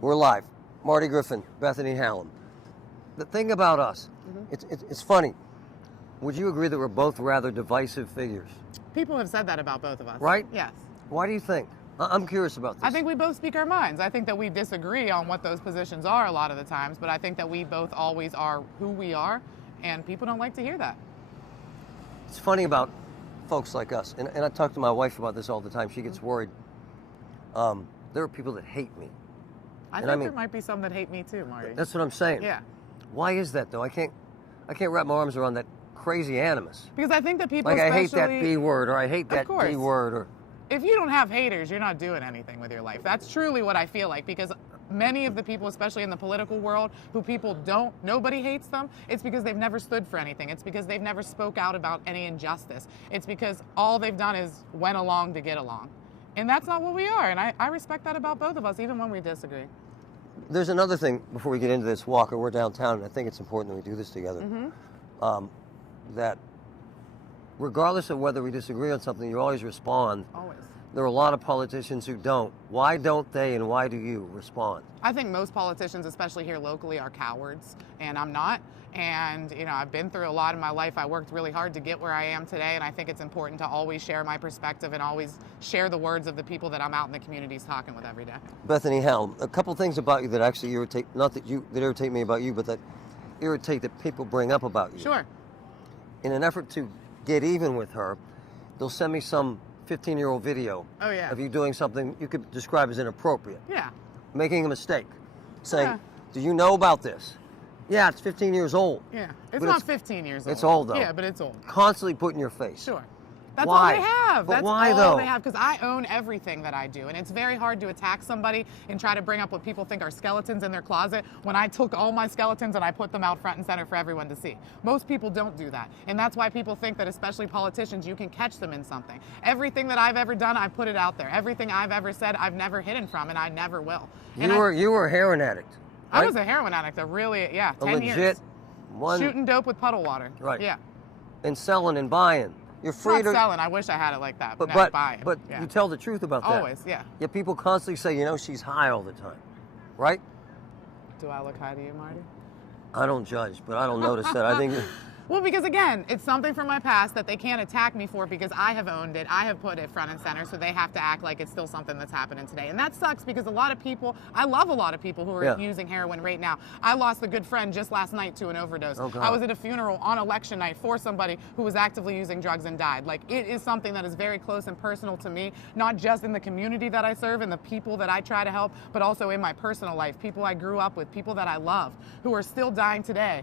We're live. Marty Griffin, Bethany Hallam. The thing about us, it's funny. Would you agree that we're both rather divisive figures? People have said that about both of us. Right? Yes. Why do you think? I'm curious about this. I think we both speak our minds. I think that we disagree on what those positions are a lot of the times, but I think that we both always are who we are, and people don't like to hear that. It's funny about folks like us, and I talk to my wife about this all the time. She gets worried. There are people that hate me. I think there might be some that hate me too, Marty. That's what I'm saying. Yeah. Why is that though? I can't wrap my arms around that crazy animus. Because I think that people, like, I hate that especially- B word, or I hate that D word, or if you don't have haters, you're not doing anything with your life. That's truly what I feel like, because many of the people, especially in the political world, nobody hates them, it's because they've never stood for anything. It's because they've never spoke out about any injustice. It's because all they've done is went along to get along. And that's not what we are, and I respect that about both of us, even when we disagree. There's another thing before we get into this, Walker. We're downtown, and I think it's important that we do this together. That regardless of whether we disagree on something, you always respond. Always. There are a lot of politicians who don't. Why don't they, and why do you respond? I think most politicians, especially here locally, are cowards, and I'm not. And, I've been through a lot in my life. I worked really hard to get where I am today, and I think it's important to always share my perspective and always share the words of the people that I'm out in the communities talking with every day. Bethany Hallam, a couple things about you that actually irritate, not that irritate me about you, but that irritate that people bring up about you. Sure. In an effort to get even with her, they'll send me some 15-year-old video of you doing something you could describe as inappropriate. Yeah. Making a mistake. Saying, do you know about this? Yeah, it's 15 years old. Yeah. It's not 15 years old. It's old, though. Yeah, but it's old. Constantly put in your face. Sure. That's why? all they have. But That's why, all though? they have, because I own everything that I do, and it's very hard to attack somebody and try to bring up what people think are skeletons in their closet when I took all my skeletons and I put them out front and center for everyone to see. Most people don't do that, and that's why people think that, especially politicians, you can catch them in something. Everything that I've ever done, I've put it out there. Everything I've ever said, I've never hidden from, and I never will. You were a heroin addict, right? I was a heroin addict, 10 legit years. One. Shooting dope with puddle water. Right. Yeah. And selling and buying. You're free Not to selling. I wish I had it like that, but buying. But yeah. you tell the truth about that. Always, yeah. Yet people constantly say, she's high all the time, right? Do I look high to you, Marty? I don't judge, but I don't notice that. I think. Well, because again, it's something from my past that they can't attack me for because I have owned it. I have put it front and center, so they have to act like it's still something that's happening today. And that sucks because I love a lot of people who are using heroin right now. I lost a good friend just last night to an overdose. Oh, God. I was at a funeral on election night for somebody who was actively using drugs and died. Like, it is something that is very close and personal to me, not just in the community that I serve and the people that I try to help, but also in my personal life, people I grew up with, people that I love, who are still dying today.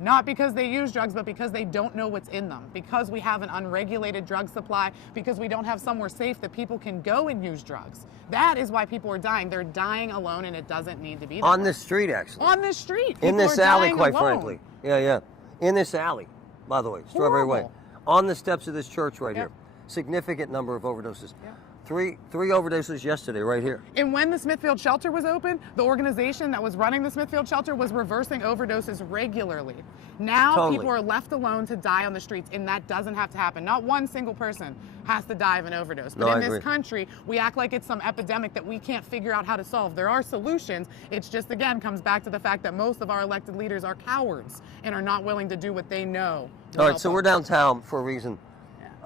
Not because they use drugs, but because they don't know what's in them. Because we have an unregulated drug supply, because we don't have somewhere safe that people can go and use drugs. That is why people are dying. They're dying alone, and it doesn't need to be that On way. this street, actually. On this street. In this alley, quite alone. frankly. Yeah. In this alley, by the way, Strawberry Way. On the steps of this church right here. Significant number of overdoses. Yeah. Three overdoses yesterday right here. And when the Smithfield Shelter was open, the organization that was running the Smithfield Shelter was reversing overdoses regularly. Now people are left alone to die on the streets, and that doesn't have to happen. Not one single person has to die of an overdose. But in this country, we act like it's some epidemic that we can't figure out how to solve. There are solutions. It's just, again, comes back to the fact that most of our elected leaders are cowards and are not willing to do what they know. All right, so we're downtown for a reason.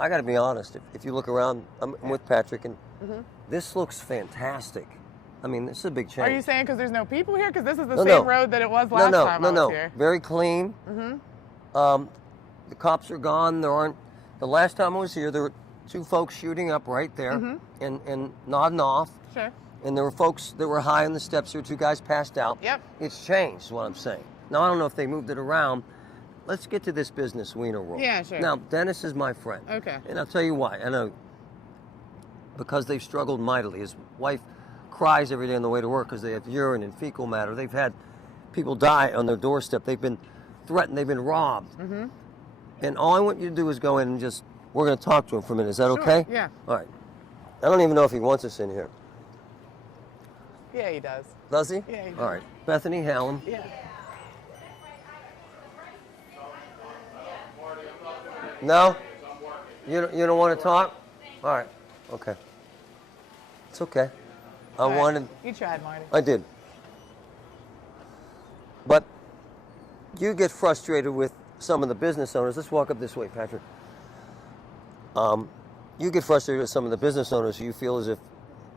I got to be honest, if you look around, I'm with Patrick, and this looks fantastic. I mean, this is a big change. Are you saying because there's no people here? Because this is the same road that it was last time I was here. Very clean. The cops are gone. The last time I was here, there were two folks shooting up right there and nodding off. Sure. And there were folks that were high on the steps here. Two guys passed out. Yep. It's changed, is what I'm saying. Now, I don't know if they moved it around. Let's get to this business wiener roll. Yeah, sure. Now, Dennis is my friend. Okay. And I'll tell you why. I know because they've struggled mightily. His wife cries every day on the way to work because they have urine and fecal matter. They've had people die on their doorstep. They've been threatened. They've been robbed. And all I want you to do is go in and we're going to talk to him for a minute. Is that okay? Yeah. All right. I don't even know if he wants us in here. Yeah, he does. Does he? Yeah, he does. All right. Bethany Hallam. Yeah. No? You don't want to talk? All right. Okay. It's okay. I wanted... You tried, Marty. I did. But you get frustrated with some of the business owners. Let's walk up this way, Patrick. You get frustrated with some of the business owners who you feel as if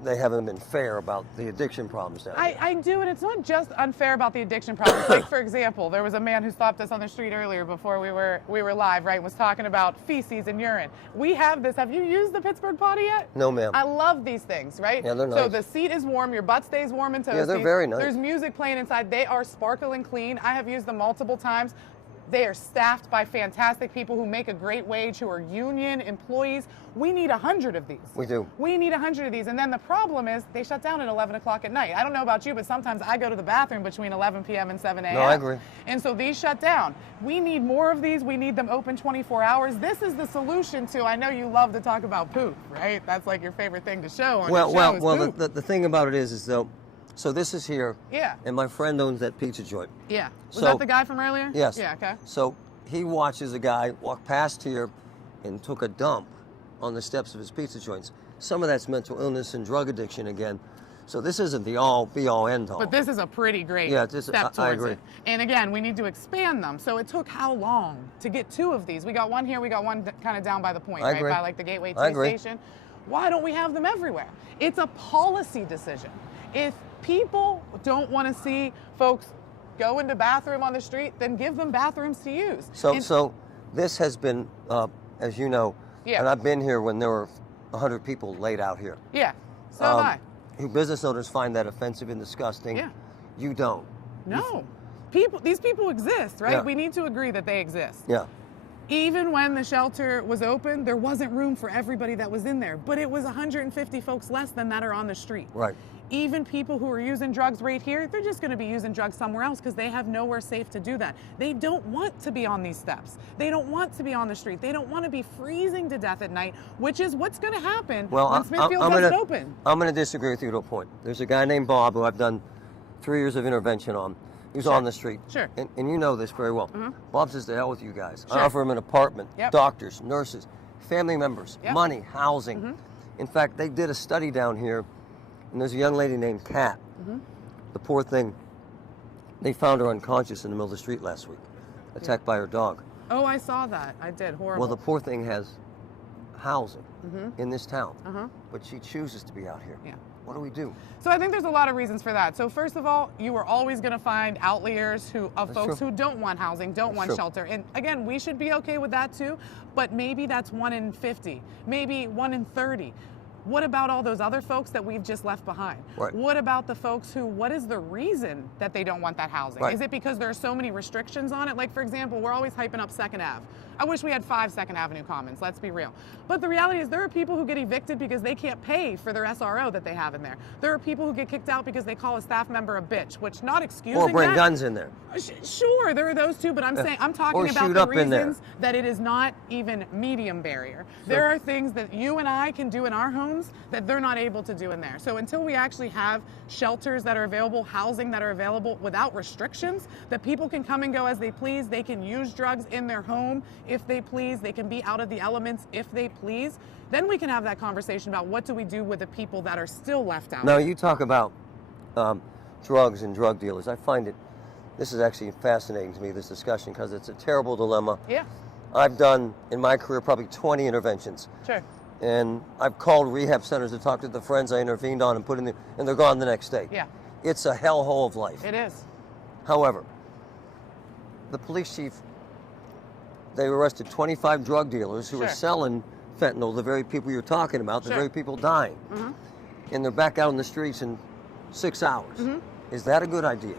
they haven't been fair about the addiction problems down here. I do, and it's not just unfair about the addiction problems. Like, for example, there was a man who stopped us on the street earlier before we were live, right, was talking about feces and urine. We have this. Have you used the Pittsburgh potty yet? No, ma'am. I love these things, right? Yeah, they're nice. So the seat is warm, your butt stays warm and toasty. Yeah, they're very nice. There's music playing inside. They are sparkling clean. I have used them multiple times. They are staffed by fantastic people who make a great wage, who are union employees. We need 100 of these. We do. We need 100 of these. And then the problem is they shut down at 11 o'clock at night. I don't know about you, but sometimes I go to the bathroom between 11 p.m. and 7 a.m. No, I agree. And so these shut down. We need more of these. We need them open 24 hours. This is the solution to, I know you love to talk about poop, right? That's like your favorite thing to show on your show is poop. The thing about it is though, so this is here. Yeah. And my friend owns that pizza joint. Yeah. Was So- that the guy from earlier? Yes. Yeah, okay. So he watches a guy walk past here and took a dump on the steps of his pizza joints. Some of that's mental illness and drug addiction again. So this isn't the all be all end all. But this is a pretty great step towards I agree. it. And again, we need to expand them. So it took how long to get 2 of these? We got one here, we got one kind of down by the point, I right? agree. By like the Gateway I T agree. station. Why don't we have them everywhere? It's a policy decision. If people don't want to see folks go into bathroom on the street, then give them bathrooms to use. So this has been, as you know, Yeah. and I've been here when there were 100 people laid out here. Yeah, so have I. Who business owners find that offensive and disgusting. Yeah. You don't. No. These people exist, right? Yeah. We need to agree that they exist. Yeah. Even when the shelter was open, there wasn't room for everybody that was in there, but it was 150 folks less than that are on the street. Right. Even people who are using drugs right here, they're just going to be using drugs somewhere else because they have nowhere safe to do that. They don't want to be on these steps. They don't want to be on the street. They don't want to be freezing to death at night, which is what's going to happen when Smithfield has it open. I'm going to disagree with you to a point. There's a guy named Bob who I've done 3 years of intervention on. He's Sure. on the street. Sure. And you know this very well. Bob says, to hell with you guys. Sure. I offer him an apartment, Yep. doctors, nurses, family members, Yep. money, housing. In fact, they did a study down here, and there's a young lady named Kat. The poor thing, they found her unconscious in the middle of the street last week, attacked by her dog. Oh, I saw that. I did. Horrible. Well, the poor thing has housing in this town, but she chooses to be out here. Yeah. What do we do? So I think there's a lot of reasons for that. So first of all, you are always going to find outliers of folks true. who don't want housing, don't want true. shelter. And again, we should be okay with that too, but maybe that's 1 in 50, maybe 1 in 30. What about all those other folks that we've just left behind? Right. What about the folks who, what is the reason that they don't want that housing? Right. Is it because there are so many restrictions on it? Like, for example, we're always hyping up 2nd Ave. I wish we had 5 2nd Avenue Commons, let's be real. But the reality is there are people who get evicted because they can't pay for their SRO that they have in there. There are people who get kicked out because they call a staff member a bitch, which not excusing Or bring that. guns in there. Sure, there are those too, but I'm saying I'm talking Or about shoot the up in there. reasons that it is not even medium barrier. There are things that you and I can do in our homes that they're not able to do in there. So until we actually have shelters that are available, housing that are available without restrictions, that people can come and go as they please, they can use drugs in their home if they please, they can be out of the elements if they please, then we can have that conversation about what do we do with the people that are still left out. Now, you talk about drugs and drug dealers. I find this is actually fascinating to me, this discussion, because it's a terrible dilemma. Yeah, I've done, in my career, probably 20 interventions. sure. And I've called rehab centers to talk to the friends I intervened on and put in the, and they're gone the next day. Yeah, It's a hellhole of life. it is. However, the police chief, they arrested 25 drug dealers who were Sure. selling fentanyl, the very people you're talking about, the Sure. very people dying. And they're back out on the streets in 6 hours. Is that a good idea?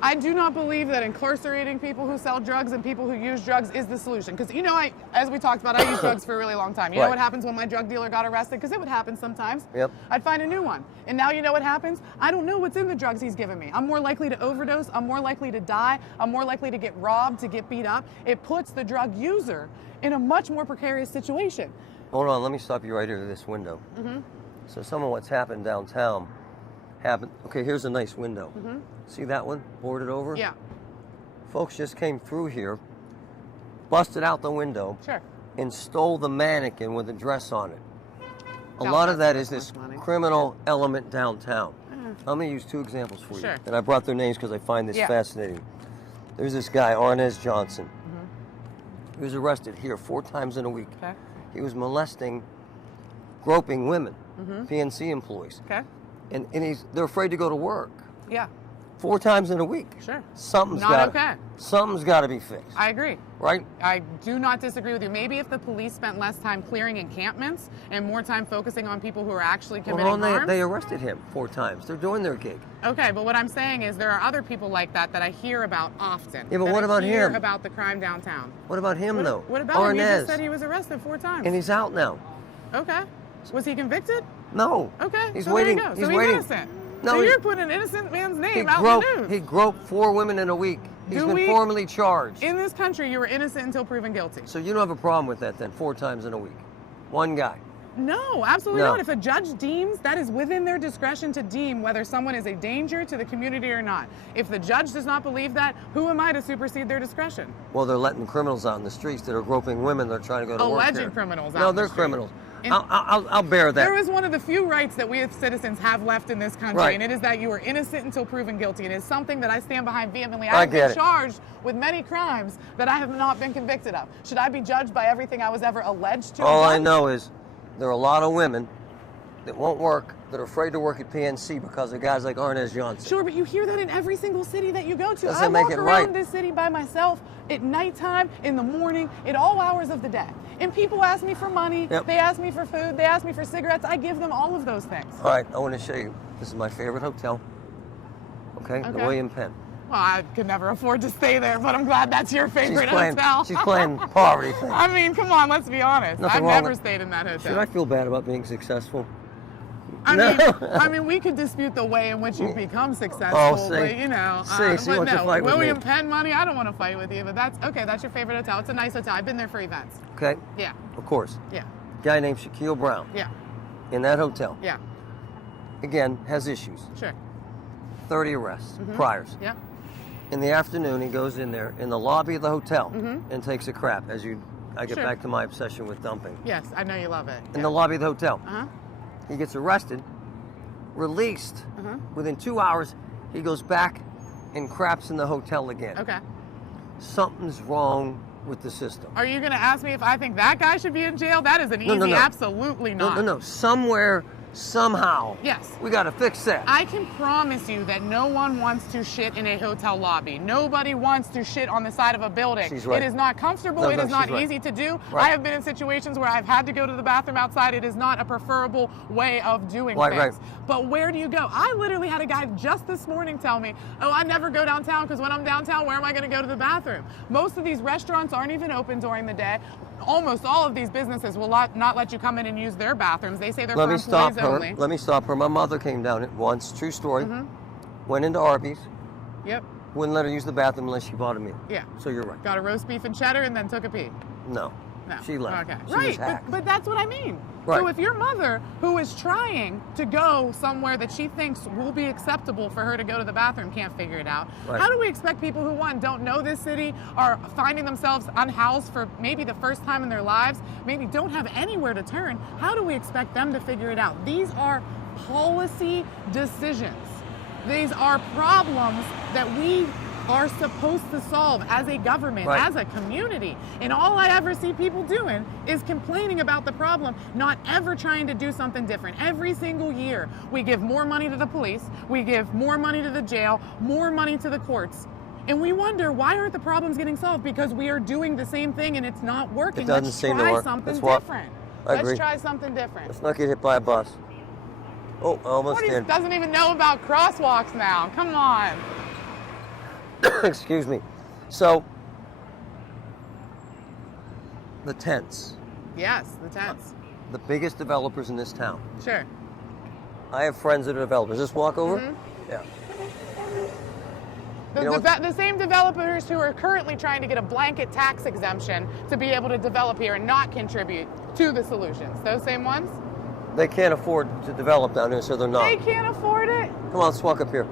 I do not believe that incarcerating people who sell drugs and people who use drugs is the solution. Because, you know, as we talked about, I used drugs for a really long time. You know Right. what happens when my drug dealer got arrested? Because it would happen sometimes. Yep. I'd find a new one. And now you know what happens? I don't know what's in the drugs he's giving me. I'm more likely to overdose. I'm more likely to die. I'm more likely to get robbed, to get beat up. It puts the drug user in a much more precarious situation. Hold on, let me stop you right here to this window. So some of what's happened downtown happened. Okay, here's a nice window. See that one boarded over? Yeah, Folks just came through here, busted out the window, sure. and stole the mannequin with a dress on it. A That lot of that was is this much money. criminal element downtown. I'm going to use 2 examples for Sure. you. And I brought their names because I find this Yeah. fascinating. There's this guy, Arnez Johnson. He was arrested here 4 times in a week. Okay. He was molesting, groping women, PNC employees. Okay. And they're afraid to go to work. Yeah. 4 times in a week. Sure. Something's Not got okay. Something's got to be fixed. I agree. Right? I do not disagree with you. Maybe if the police spent less time clearing encampments and more time focusing on people who are actually committing harm. They arrested him 4 times. They're doing their gig. Okay, but what I'm saying is there are other people like that I hear about often. Yeah, but what about him? About the crime downtown. What about him, though? What about him? You just said he was arrested 4 times. And he's out now. Okay. Was he convicted? No. Okay. He's so waiting. There you go. He's so waiting. He's innocent. No, so you're putting an innocent man's name out in the news. He groped 4 women in a week. He's been formally charged. In this country, you were innocent until proven guilty. So you don't have a problem with that then, 4 times in a week? One guy. No, absolutely not. If a judge deems, that is within their discretion to deem whether someone is a danger to the community or not. If the judge does not believe that, who am I to supersede their discretion? Well, they're letting criminals out in the streets that are groping women. They're trying to go to work. Alleged criminals out. No, they're criminals. I'll bear that. There is one of the few rights that we as citizens have left in this country, and it is that you are innocent until proven guilty. It is something that I stand behind vehemently. I have been charged with many crimes that I have not been convicted of. Should I be judged by everything I was ever alleged to? All I know is there are a lot of women that won't work, that are afraid to work at PNC because of guys like Arnez Johnson. Sure, but you hear that in every single city that you go to. Doesn't make it right. I walk around this city by myself at nighttime, in the morning, at all hours of the day. And people ask me for money, they ask me for food, they ask me for cigarettes. I give them all of those things. All right, I want to show you. This is my favorite hotel. Okay? The William Penn. Well, I could never afford to stay there, but I'm glad that's your favorite hotel. She's playing poverty thing. I mean, come on, let's be honest. I've never stayed in that hotel. Should I feel bad about being successful? I mean, we could dispute the way in which you've become successful, but you know. William Penn money, I don't want to fight with you, but that's okay. That's your favorite hotel. It's a nice hotel. I've been there for events. Okay. Yeah. Of course. Yeah. Guy named Shaquille Brown. Yeah. In that hotel. Yeah. Again, has issues. Sure. 30 arrests, priors. Yeah. In the afternoon, he goes in there in the lobby of the hotel and takes a crap. I get back to my obsession with dumping. Yes, I know you love it. In the lobby of the hotel. He gets arrested, released. Within 2 hours, he goes back and craps in the hotel again. Okay. Something's wrong with the system. Are you going to ask me if I think that guy should be in jail? That is an easy absolutely not. No. Somewhere, somehow. Yes. We got to fix that. I can promise you that no one wants to shit in a hotel lobby. Nobody wants to shit on the side of a building. She's right. It is not comfortable. It is not easy to do. Right. I have been in situations where I've had to go to the bathroom outside. It is not a preferable way of doing things. Right. But where do you go? I literally had a guy just this morning tell me, oh, I never go downtown because when I'm downtown, where am I going to go to the bathroom? Most of these restaurants aren't even open during the day. Almost all of these businesses will not let you come in and use their bathrooms. They say they're for employees only. Let me stop her. My mother came down once, true story, went into Arby's. Yep. Wouldn't let her use the bathroom unless she bought a meal. Yeah. So you're right. Got a roast beef and cheddar and then took a pee. No. She left. Okay. She was hacked. But that's what I mean. Right. So if your mother, who is trying to go somewhere that she thinks will be acceptable for her to go to the bathroom, can't figure it out, how do we expect people who, one, don't know this city, are finding themselves unhoused for maybe the first time in their lives, maybe don't have anywhere to turn, how do we expect them to figure it out? These are policy decisions. These are problems that we are supposed to solve as a government, as a community. And all I ever see people doing is complaining about the problem, not ever trying to do something different. Every single year, we give more money to the police, we give more money to the jail, more money to the courts. And we wonder, why aren't the problems getting solved? Because we are doing the same thing and it's not working. Let's try something different. Let's try something different. Let's not get hit by a bus. Oh, almost did. Doesn't even know about crosswalks now. Come on. Excuse me. So, the tents. Yes, the tents. The biggest developers in this town. Sure. I have friends that are developers. Just walk over? Yeah. The same developers who are currently trying to get a blanket tax exemption to be able to develop here and not contribute to the solutions. Those same ones? They can't afford to develop down here, so they're not. They can't afford it? Come on, let's walk up here.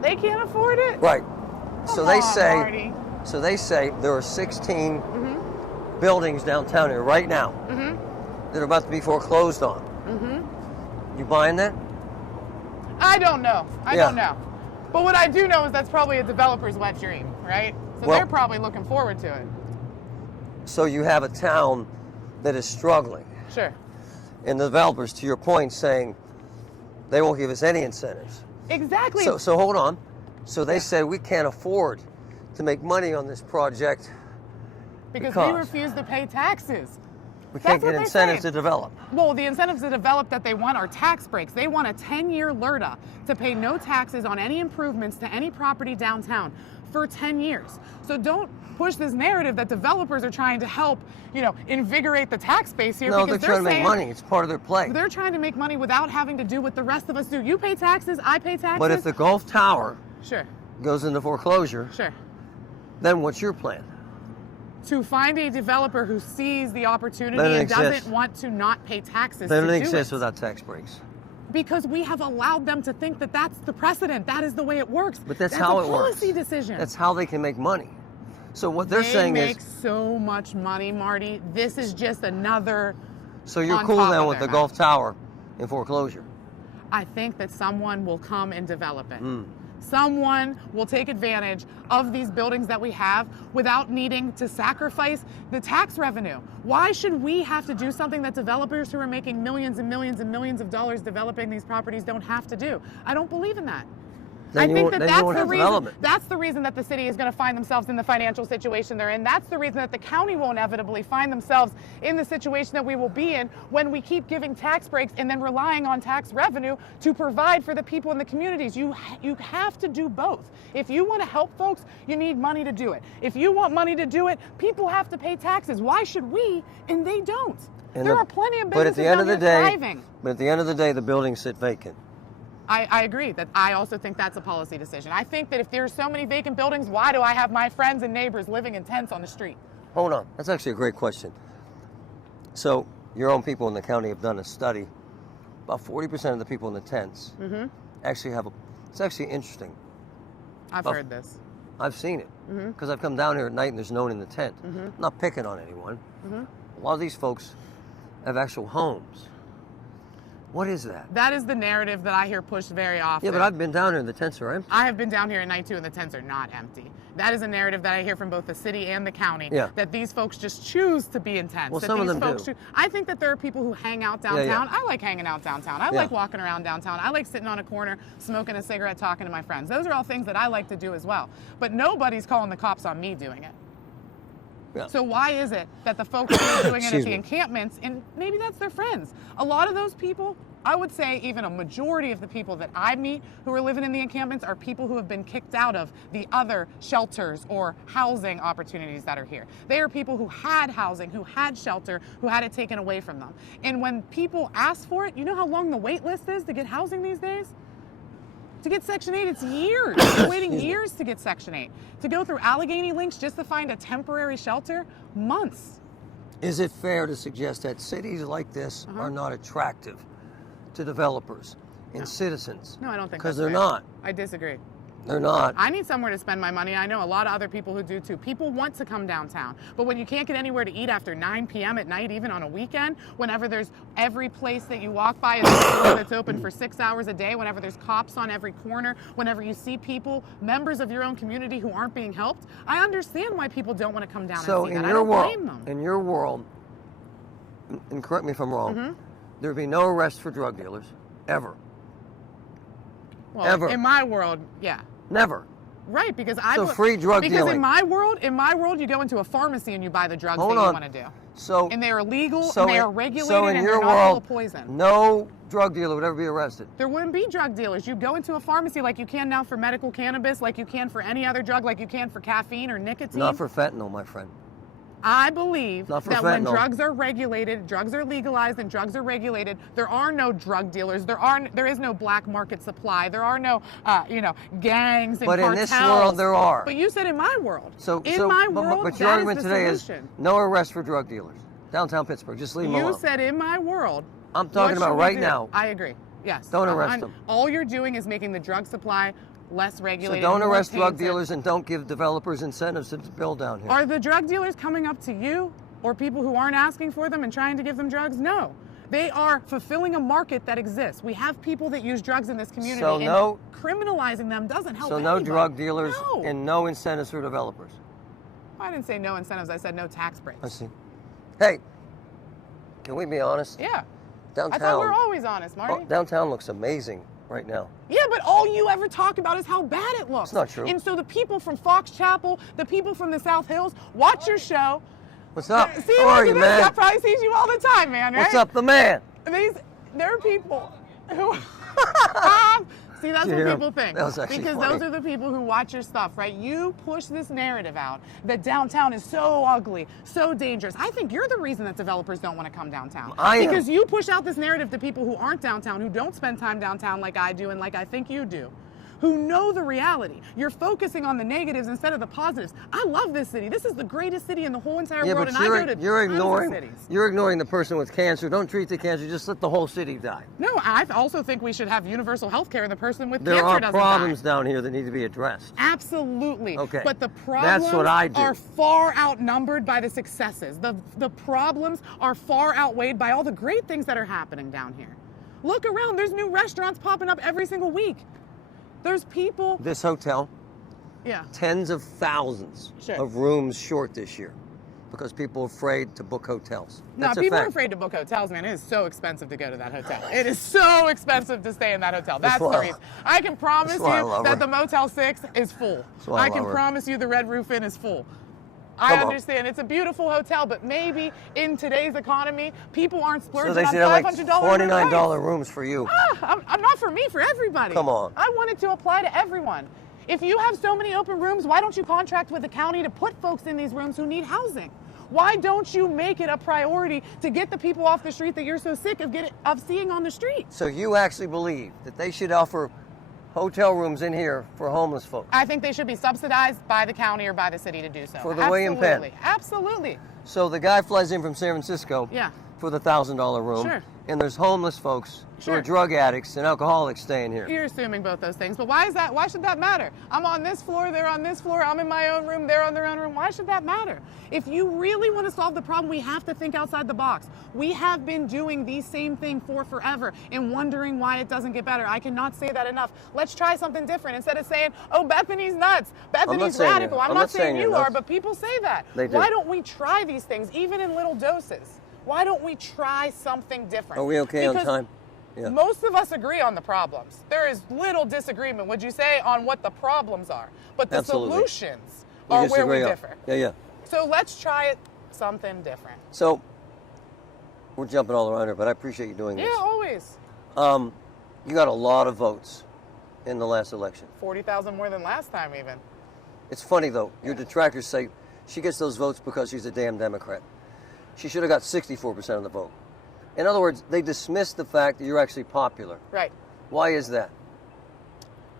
They can't afford it? Right. So they say, Marty. There are 16 buildings downtown here right now that are about to be foreclosed on. You buying that? I don't know. I don't know. But what I do know is that's probably a developer's wet dream, right? So Well- they're probably looking forward to it. So you have a town that is struggling, Sure. and the developers, to your point, saying they won't give us any incentives. Exactly. So hold on. So they said we can't afford to make money on this project because we refuse to pay taxes. we can't That's what get they incentives say. to develop. Well, the incentives to develop that they want are tax breaks. They want a 10-year LRTA to pay no taxes on any improvements to any property downtown for 10 years. So don't push this narrative that developers are trying to help, invigorate the tax base here. No, because they're trying to make money. It's part of their play. They're trying to make money without having to do what the rest of us do. You pay taxes, I pay taxes. But if the Gulf Tower Sure. goes into foreclosure, Sure. then what's your plan? To find a developer who sees the opportunity Doesn't and exist. doesn't want to not pay taxes They to don't do exist it. without tax breaks. Because we have allowed them to think that that's the precedent. That is the way it works. But that's how a it works. policy decision. That's how they can make money. So what they're they saying make is, so much money, Marty. This is just another. so you're on cool top then of with their the Gulf Tower in foreclosure. I think that someone will come and develop it. Mm. Someone will take advantage of these buildings that we have without needing to sacrifice the tax revenue. Why should we have to do something that developers who are making millions and millions and millions of dollars developing these properties don't have to do? I don't believe in that. Then you won't- then you won't have development. That's the reason that the city is going to find themselves in the financial situation they're in. That's the reason that the county will inevitably find themselves in the situation that we will be in when we keep giving tax breaks and then relying on tax revenue to provide for the people in the communities. You have to do both. If you want to help folks, you need money to do it. If you want money to do it, people have to pay taxes. Why should we? And they don't. There are plenty of businesses down here thriving. But at the end of the day, the buildings sit vacant. I agree that I also think that's a policy decision. I think that if there are so many vacant buildings, why do I have my friends and neighbors living in tents on the street? Hold on. That's actually a great question. So your own people in the county have done a study. About 40% of the people in the tents actually have it's actually interesting. I've heard this. I've seen it because I've come down here at night and there's no one in the tent. I'm not picking on anyone. A lot of these folks have actual homes. What is that? That is the narrative that I hear pushed very often. Yeah, but I've been down here and the tents are empty. I have been down here at night too, and the tents are not empty. That is a narrative that I hear from both the city and the county. Yeah. That these folks just choose to be in tents. Well, that some of these them folks do. I think that there are people who hang out downtown. Yeah. I like hanging out downtown. I like walking around downtown. I like sitting on a corner, smoking a cigarette, talking to my friends. Those are all things that I like to do as well. But nobody's calling the cops on me doing it. Yeah. So why is it that the folks who are doing it at Excuse the me. encampments, and maybe that's their friends, a lot of those people, I would say even a majority of the people that I meet who are living in the encampments are people who have been kicked out of the other shelters or housing opportunities that are here. They are people who had housing, who had shelter, who had it taken away from them. And when people ask for it, you know how long the wait list is to get housing these days? To get Section 8, it's years. You're waiting years to get Section 8. To go through Allegheny links just to find a temporary shelter, months. Is it fair to suggest that cities like this are not attractive to developers and citizens? No, I don't think because that's they're fair. not. I disagree. They're not. I need somewhere to spend my money. I know a lot of other people who do too. People want to come downtown. But when you can't get anywhere to eat after 9 p.m. at night, even on a weekend, whenever there's every place that you walk by is a store that's open for 6 hours a day, whenever there's cops on every corner, whenever you see people, members of your own community who aren't being helped, I understand why people don't want to come down So and see in that. your I don't world, blame them. in your world, and correct me if I'm wrong, there would be no arrest for drug dealers ever. Well, ever. in my world, yeah. Never. Right, because free drug because dealing. in my world, you go into a pharmacy and you buy the drugs Hold that you on. want to do. So And they are legal, so and they in- are regulated, so in and your they're not full world, of poison. no drug dealer would ever be arrested. There wouldn't be drug dealers. You go into a pharmacy like you can now for medical cannabis, like you can for any other drug, like you can for caffeine or nicotine. Not for fentanyl, my friend. I believe Not for that when fentanyl. drugs are regulated, drugs are legalized and drugs are regulated, there are no drug dealers. There is no black market supply. There are no, gangs and But in cartels. this world, there are. But you said in my world. So, in my world, but your that argument is the today solution. is no arrest for drug dealers. Downtown Pittsburgh, just leave them You alone. said in my world. I'm talking what about should we right do? now. I agree. Yes. Don't arrest them. All you're doing is making the drug supply less So regulated. don't more arrest drug tainted. dealers and don't give developers incentives to build down here. Are the drug dealers coming up to you or people who aren't asking for them and trying to give them drugs? No. They are fulfilling a market that exists. We have people that use drugs in this community, So and criminalizing them doesn't help So anybody. no drug dealers No. and no incentives for developers. I didn't say no incentives. I said no tax I breaks. see. Hey, can we be honest? Yeah. Downtown. I thought we're always honest, Marty. Downtown looks amazing right now. Yeah, but all you ever talk about is how bad it looks. It's not true. And so the people from Fox Chapel, the people from the South Hills, watch your show. What's up? See, How are you, man? That probably sees you all the time, man, right? What's up, the man? There are people who... See, that's Did you what hear people him? think. That was actually because funny. those are the people who watch your stuff, right? You push this narrative out that downtown is so ugly, so dangerous. I think you're the reason that developers don't want to come downtown. Because you push out this narrative to people who aren't downtown, who don't spend time downtown like I do and like I think you do, who know the reality. You're focusing on the negatives instead of the positives. I love this city. This is the greatest city in the whole entire world, and I go to you're tons of ignoring cities. you're ignoring the person with cancer. Don't treat the cancer. Just let the whole city die. No, I also think we should have universal health care and the person with There cancer are doesn't problems die. down here that need to be addressed. Absolutely. Okay. But the problems That's what I do. are far outnumbered by the successes. The problems are far outweighed by all the great things that are happening down here. Look around. There's new restaurants popping up every single week. There's people. This hotel, Yeah. tens of thousands Sure. of rooms short this year because people are afraid to book hotels. No, That's a people are fact. afraid to book hotels, man. It is so expensive to go to that hotel. It is so expensive to stay in that hotel. That's the why- reason. I can promise that's why I you love that her. the Motel 6 is full. why I I can love her. promise you the Red Roof Inn is full. I Come on. understand it's a beautiful hotel, but maybe in today's economy, people aren't So splurging they on should have like $500 $29 rooms for you. I'm not for me, for everybody. Come on. I want it to apply to everyone. If you have so many open rooms, why don't you contract with the county to put folks in these rooms who need housing? Why don't you make it a priority to get the people off the street that you're so sick of seeing on the street? So you actually believe that they should offer hotel rooms in here for homeless folks? I think they should be subsidized by the county or by the city to do so. For the William Penn. Absolutely. Absolutely. So the guy flies in from San Francisco Yeah. for the $1,000 room, Sure. and there's homeless folks who are Sure. drug addicts and alcoholics staying here. You're assuming both those things, but why is that? Why should that matter? I'm on this floor, they're on this floor, I'm in my own room, they're on their own room. Why should that matter? If you really want to solve the problem, we have to think outside the box. We have been doing the same thing for forever and wondering why it doesn't get better. I cannot say that enough. Let's try something different instead of saying, oh, Bethany's nuts, Bethany's saying radical. you're- I'm I'm not not saying saying you're you are, nuts. but people say that. They do. Why don't we try these things, even in little doses? Why don't we try something different? Are we okay on Because time? Yeah. most of us agree on the problems. There is little disagreement, would you say, on what the problems are. But the Absolutely. solutions We are where we disagree on- differ. Yeah. So let's try it something different. So we're jumping all around here, but I appreciate you doing Yeah, this. always. You got a lot of votes in the last election. 40,000 more than last time even. It's funny though, your detractors say she gets those votes because she's a damn Democrat. She should have got 64% of the vote. In other words, they dismiss the fact that you're actually popular. Right. Why is that?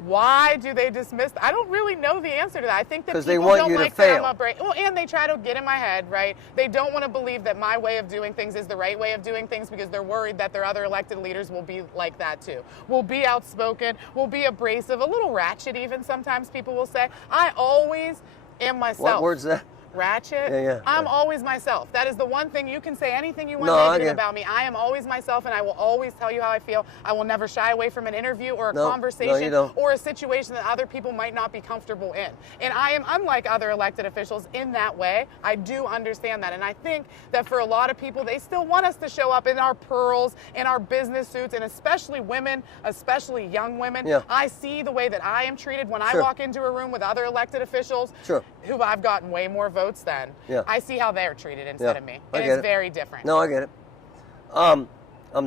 Why do they dismiss? I don't really know the answer to that. I think that 'Cause people they want don't you to like that fail. I'm well, and they try to get in my head, right? They don't want to believe that my way of doing things is the right way of doing things because they're worried that their other elected leaders will be like that too. Will be outspoken, will be abrasive, a little ratchet even sometimes people will say. I always am myself. What word's that? Ratchet. Yeah. I'm always myself. That is the one thing. You can say anything you want No, I negative get it. about me. I am always myself, and I will always tell you how I feel. I will never shy away from an interview or a No, conversation you don't. or a situation that other people might not be comfortable in. And I am unlike other elected officials in that way. I do understand that. And I think that for a lot of people, they still want us to show up in our pearls, in our business suits, and especially women, especially young women. Yeah. I see the way that I am treated when I Sure. walk into a room with other elected officials Sure. who I've gotten way more votes than. Yeah. I see how they're treated instead Yeah. of me. I It get is it. very different. No, I get it. I'm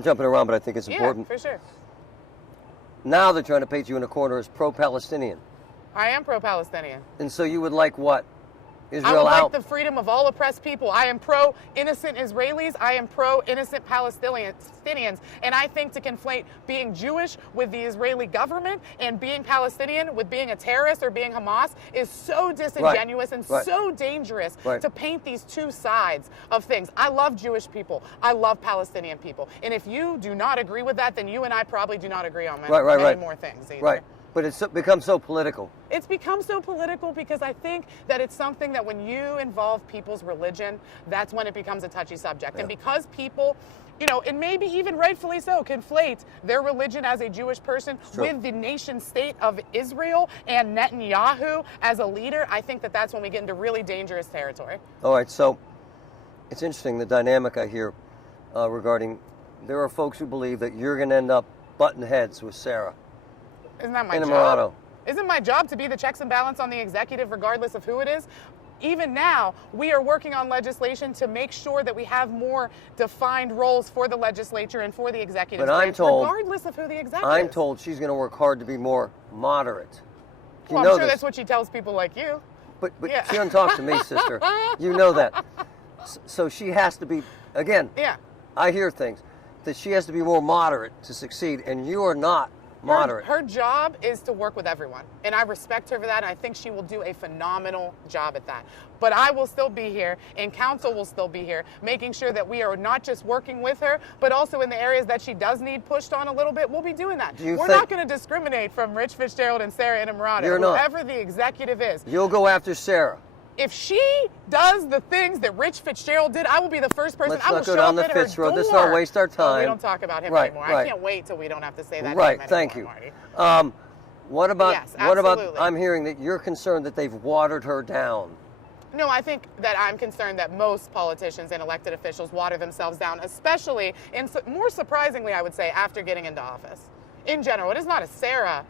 jumping around, but I think it's Yeah, important. for sure. Now they're trying to paint you in a corner as pro-Palestinian. I am pro-Palestinian. And so you would like what? I Israel would out? like the freedom of all oppressed people. I am pro-innocent Israelis. I am pro-innocent Palestinians. And I think to conflate being Jewish with the Israeli government and being Palestinian with being a terrorist or being Hamas is so disingenuous and Right. so dangerous Right. to paint these two sides of things. I love Jewish people. I love Palestinian people. And if you do not agree with that, then you and I probably do not agree on many more things either. Right. But it's become so political. It's become so political because I think that it's something that when you involve people's religion, that's when it becomes a touchy subject. Yeah. And because people and maybe even rightfully so, conflate their religion as a Jewish person with the nation state of Israel and Netanyahu as a leader, I think that that's when we get into really dangerous territory. All right, so it's interesting, the dynamic I hear regarding, there are folks who believe that you're going to end up butting heads with Sarah. Isn't that my job? Isn't my job to be the checks and balance on the executive regardless of who it is? Even now, we are working on legislation to make sure that we have more defined roles for the legislature and for the executive branch, regardless of who the executive is. I'm told she's going to work hard to be more moderate. Well, I'm sure that's what she tells people like you. But yeah. She doesn't talk to me, sister. You know that. So she has to be, again, I hear things, that she has to be more moderate to succeed, and you are not moderate. Her job is to work with everyone, and I respect her for that, and I think she will do a phenomenal job at that. But I will still be here, and council will still be here, making sure that we are not just working with her, but also in the areas that she does need pushed on a little bit, we'll be doing that. We're not going to discriminate from Rich Fitzgerald and Sarah Innamorato, whoever the executive is. You'll go after Sarah. If she does the things that Rich Fitzgerald did, I will be the first person. I will show up at her door. Let's not waste our time. We don't talk about him anymore. I can't wait till we don't have to say that name anymore, thank you. Marty. What about, I'm hearing that you're concerned that they've watered her down. No, I think that I'm concerned that most politicians and elected officials water themselves down, especially, and more surprisingly, I would say, after getting into office. In general, it is not a Sarah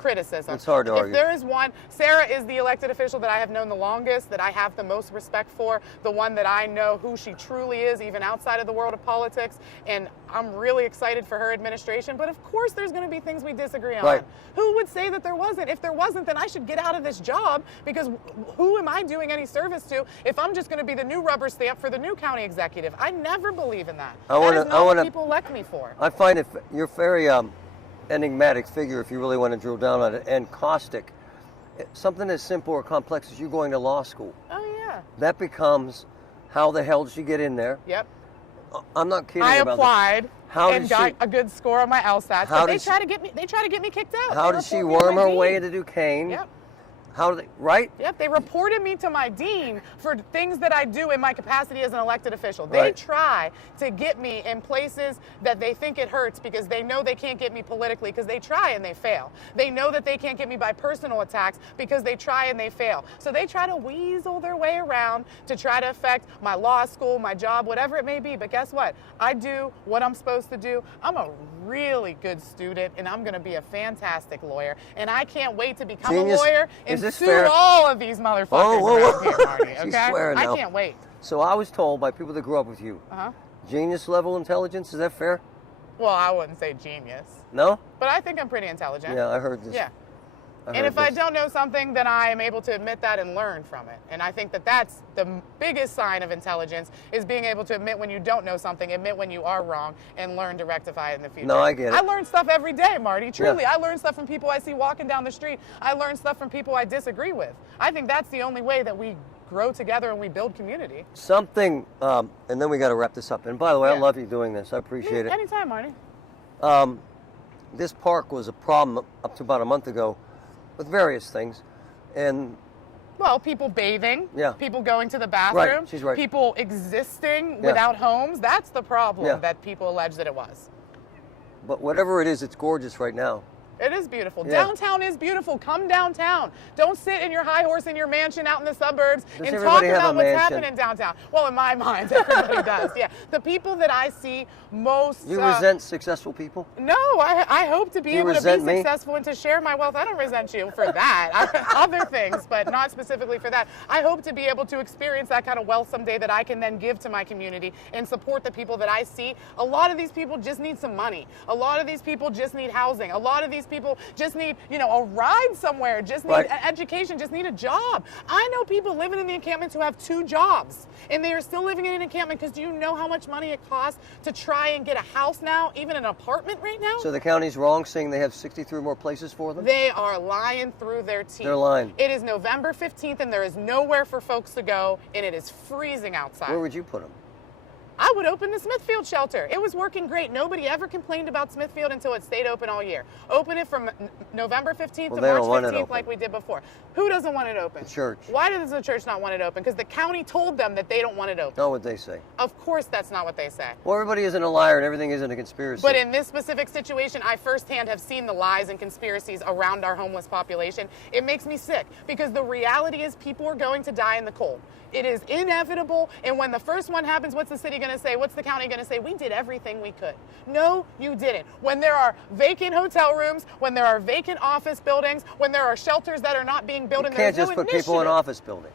criticism. It's hard to argue. If there is one, Sarah is the elected official that I have known the longest, that I have the most respect for, the one that I know who she truly is, even outside of the world of politics, and I'm really excited for her administration, but of course there's going to be things we disagree on. Right. Who would say that there wasn't? If there wasn't, then I should get out of this job, because who am I doing any service to if I'm just going to be the new rubber stamp for the new county executive? I never believe in that. That is not what people elect me for. I find you're very enigmatic figure, if you really want to drill down on it, and caustic. Something as simple or complex as you going to law school. Oh yeah. That becomes, how the hell did she get in there? Yep. I'm not kidding I about applied that. and got a good score on my LSAT. But they try to get me kicked out. How did she worm her way into Duquesne? Yep. How do they, right? Yep, they reported me to my dean for things that I do in my capacity as an elected official. They try to get me in places that they think it hurts, because they know they can't get me politically, because they try and they fail. They know that they can't get me by personal attacks, because they try and they fail. So they try to weasel their way around to try to affect my law school, my job, whatever it may be. But guess what? I do what I'm supposed to do. I'm a really good student, and I'm going to be a fantastic lawyer. And I can't wait to become a lawyer and sue all of these motherfuckers around here, Marty, okay? I can't wait. So I was told by people that grew up with you, genius level intelligence, is that fair? Well, I wouldn't say genius. No? But I think I'm pretty intelligent. Yeah, I heard this. Yeah. And if I don't know something, then I am able to admit that and learn from it. And I think that that's the biggest sign of intelligence, is being able to admit when you don't know something, admit when you are wrong, and learn to rectify it in the future. No, I get it. I learn stuff every day, Marty. Truly, I learn stuff from people I see walking down the street. I learn stuff from people I disagree with. I think that's the only way that we grow together and we build community. Something, and then we got to wrap this up. And by the way, I love you doing this. I appreciate it. Anytime, Marty. This park was a problem up to about a month ago, with various things, and people bathing, people going to the Right, bathroom, she's right. people existing without homes. That's the problem that people allege that it was. But whatever it is, it's gorgeous right now. It is beautiful. Downtown is beautiful. Come downtown. Don't sit in your high horse in your mansion out in the suburbs and talk about what's happening downtown. Well, in my mind, everybody does. Yeah. The people that I see most... You resent successful people? No, I hope to be able to be successful and to share my wealth. I don't resent you for that. Other things, but not specifically for that. I hope to be able to experience that kind of wealth someday that I can then give to my community and support the people that I see. A lot of these people just need some money. A lot of these people just need housing. A lot of these people just need, a ride somewhere, just need education, just need a job. I know people living in the encampments who have 2 jobs, and they are still living in an encampment, because do you know how much money it costs to try and get a house now, even an apartment right now? So the county's wrong saying they have 63 more places for them? They are lying through their teeth. They're lying. It is November 15th, and there is nowhere for folks to go, and it is freezing outside. Where would you put them? I would open the Smithfield shelter. It was working great. Nobody ever complained about Smithfield until it stayed open all year. Open it from November 15th to March 15th like we did before. Who doesn't want it open? The church. Why does the church not want it open? Because the county told them that they don't want it open. Not what they say. Of course that's not what they say. Well, everybody isn't a liar and everything isn't a conspiracy. But in this specific situation, I firsthand have seen the lies and conspiracies around our homeless population. It makes me sick because the reality is people are going to die in the cold. It is inevitable. And when the first one happens, what's the city going to say? What's the county going to say? We did everything we could. No, you didn't. When there are vacant hotel rooms, when there are vacant office buildings, when there are shelters that are not being built, you and can't there's just no put people in initiative. office buildings.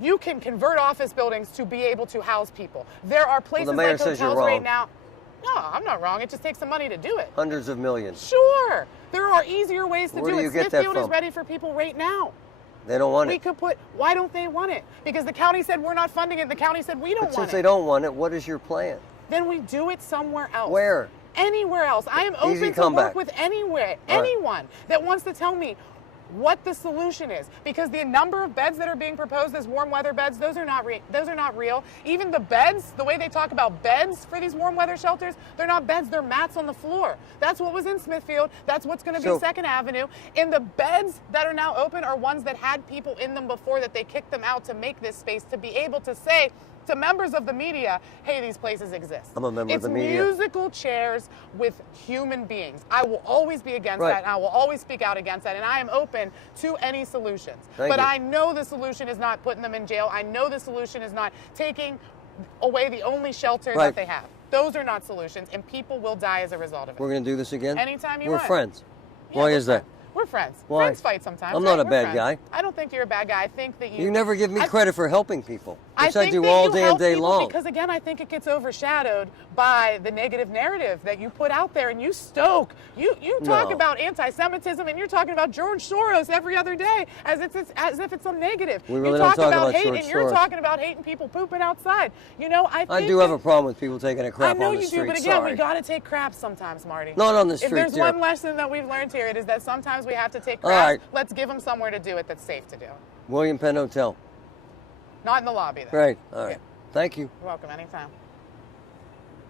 You can convert office buildings to be able to house people. There are places the mayor like says you're hotels right wrong. now. No, I'm not wrong. It just takes some money to do it. Hundreds of millions. Sure. There are easier ways to Where do do it. you get that Smithfield is from? ready for people right now. They don't want We it. could put, why don't they want it? Because the county said we're not funding it. The county said we don't But want since they it. don't want it, what is your plan? Then we do it somewhere else. Where? Anywhere else. I am open to comeback. work with anywhere, All right. anyone that wants to tell me what the solution is, because the number of beds that are being proposed as warm weather beds, those are not real. Even the beds, the way they talk about beds for these warm weather shelters, they're not beds, they're mats on the floor. That's what was in Smithfield. That's what's going to be 2nd Avenue. And the beds that are now open are ones that had people in them before that they kicked them out to make this space to be able to say to members of the media, hey, these places exist. I'm a member of the media. It's musical chairs with human beings. I will always be against Right. that, and I will always speak out against that, and I am open to any solutions. Thank but you. I know the solution is not putting them in jail. I know the solution is not taking away the only shelter Right. that they have. Those are not solutions, and people will die as a result of it. We're going to do this again? Anytime you We're want. friends. Yeah, Why we're is that? friends. We're friends. Why? Friends fight sometimes. I'm not right? a We're bad friends. guy. I don't think you're a bad guy. I think that you... You never give me credit for helping people, which I think do that all you damn help day people long. Because again, I think it gets overshadowed by the negative narrative that you put out there and you stoke. You talk No. about anti-Semitism and you're talking about George Soros every other day as if it's some negative. We really you don't talk talk about about hate George and you're Soros. talking about hating people pooping outside. You know, I think I do have a problem with people taking a crap I know on the you street. do, but again, Sorry. we got to take craps sometimes, Marty. Not on the If street, there's dear. one lesson that we've learned here, it is that sometimes we have to take All craps. right. Let's give them somewhere to do it that's safe to do. William Penn Hotel. Not in the lobby, though. Right. All right. Yeah. Thank you. You're welcome. Anytime.